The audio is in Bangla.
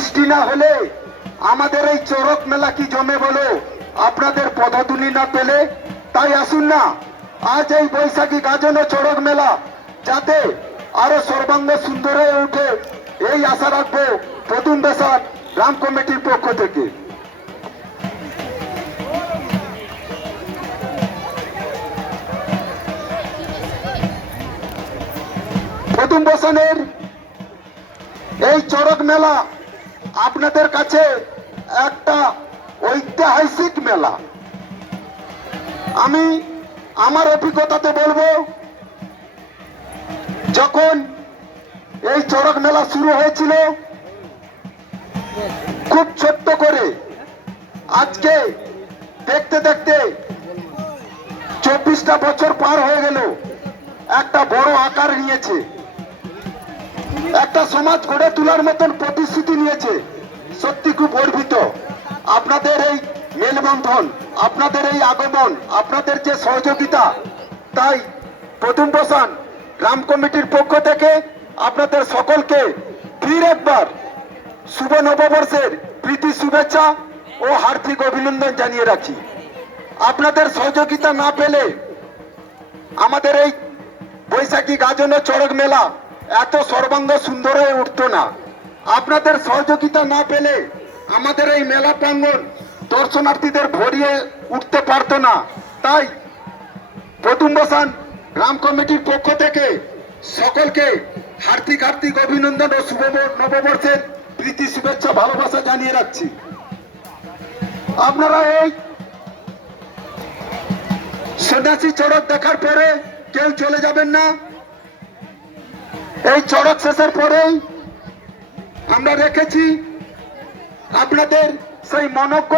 বৃষ্টি না হলে আমাদের এই চড়ক মেলা কি জমে বলো? আপনাদের পদতুলি না পেলে? তাই আসুন না, আজ এই বৈশাখী গাজন ও চড়ক মেলা, যাতে আরও সর্বাঙ্গ সুন্দর হয়ে ওঠে এই আশা রাখব প্রথম বেসার গ্রাম কমিটির পক্ষ থেকে। প্রথম বসনের এই চড়ক মেলা আপনাদের কাছে একটা ঐতিহাসিক মেলা। আমি আমার অভিজ্ঞতাতে বলব, যখন এই চড়ক মেলা শুরু হয়েছিল, খুব ছোট্ট করে, আজকে দেখতে দেখতে চব্বিশটা বছর পার হয়ে গেল, একটা বড় আকার নিয়েছে। একটা সমাজ গড়ে তোলার মতন প্রতিশ্রুতি নিয়েছে। সত্যি খুব গর্বিত। আপনাদের এই মেলবন্ধন, আপনাদের এই আগমন, আপনাদের যে সহযোগিতা, তাই প্রথম বসান গ্রাম কমিটির পক্ষ থেকে আপনাদের সকলকে ফির একবার শুভ নববর্ষের প্রীতি, শুভেচ্ছা ও হার্দিক অভিনন্দন জানিয়ে রাখি। আপনাদের সহযোগিতা না পেলে আমাদের এই বৈশাখী গাজন ও চড়ক মেলা এত সর্বাঙ্গ সুন্দর হয়ে উঠতো না। আপনাদের সহযোগিতা না পেলে আমাদের এই মেলা প্রাঙ্গণ দর্শনার্থীদের ভরিয়ে উঠতে পারতো না। তাই প্রথম বসান গ্রাম কমিটির পক্ষ থেকে সকলকে হার্দিক হার্দিক অভিনন্দন ও শুভ নববর্ষের প্রীতি শুভেচ্ছা ভালোবাসা জানিয়ে রাখছি। আপনারা এই সন্ন্যাসী চড়ক দেখার পরে কেউ চলে যাবেন না। এই চড়ক শেষের পরেই আমরা রেখেছি আপনাদের সেই মনজ্ঞ